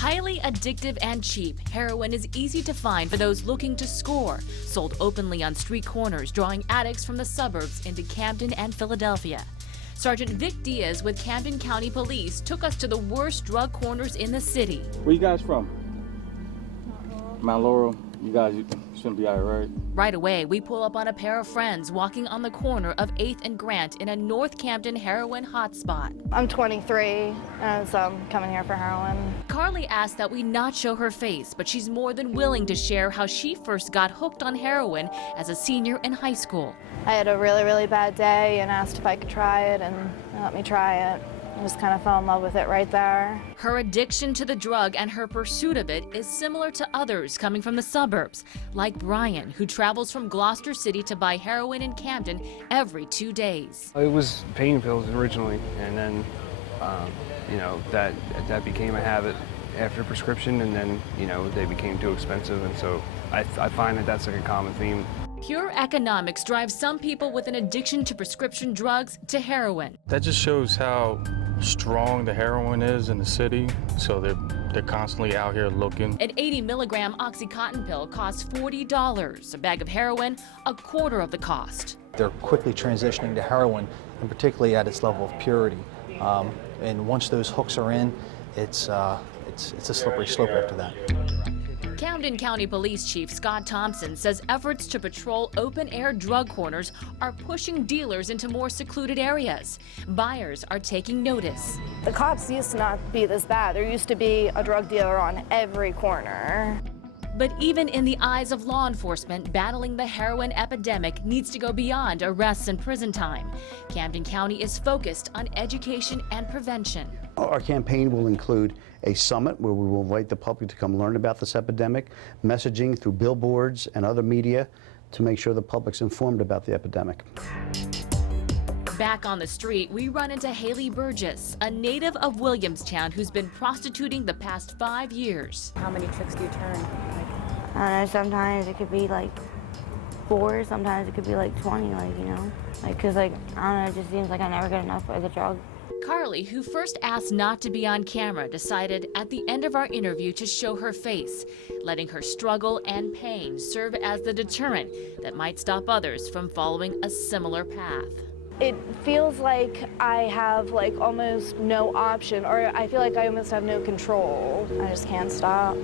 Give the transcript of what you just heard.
Highly addictive and cheap, heroin is easy to find for those looking to score. Sold openly on street corners, drawing addicts from the suburbs into Camden and Philadelphia. Sergeant Vic Diaz with Camden County Police took us to the worst drug corners in the city. Where you guys from? Mount Laurel. You guys shouldn't be out here, right? Right away, we pull up on a pair of friends walking on the corner of 8th and Grant in a North Camden heroin hotspot. I'm 23, and so I'm coming here for heroin. Carly asked that we not show her face, but she's more than willing to share how she first got hooked on heroin as a senior in high school. I had a really, really bad day and asked if I could try it, and they let me try it. I just kind of fell in love with it right there. Her addiction to the drug and her pursuit of it is similar to others coming from the suburbs, like Brian, who travels from Gloucester City to buy heroin in Camden every 2 days. It was pain pills originally, and then, that became a habit after prescription, and then, they became too expensive, and so I find that that's like a common theme. Pure economics drives some people with an addiction to prescription drugs to heroin. That just shows how strong the heroin is in the city, so they're constantly out here looking. An 80-milligram Oxycontin pill costs $40. A bag of heroin, a quarter of the cost. They're quickly transitioning to heroin, and particularly at its level of purity. And once those hooks are in, it's a slippery slope after that. Camden County Police Chief Scott Thompson says efforts to patrol open-air drug corners are pushing dealers into more secluded areas. Buyers are taking notice. The cops used to not be this bad. There used to be a drug dealer on every corner. But even in the eyes of law enforcement, battling the heroin epidemic needs to go beyond arrests and prison time. Camden County is focused on education and prevention. Our campaign will include a summit where we will invite the public to come learn about this epidemic, messaging through billboards and other media to make sure the public's informed about the epidemic. Back on the street, we run into Haley Burgess, a native of Williamstown who's been prostituting the past 5 years. How many tricks do you turn? I don't know, sometimes it could be like 4, sometimes it could be like 20, because I don't know, it just seems like I never get enough of the drug. Carly, who first asked not to be on camera, decided at the end of our interview to show her face, letting her struggle and pain serve as the deterrent that might stop others from following a similar path. It feels like I have almost no option, or I feel like I almost have no control. I just can't stop.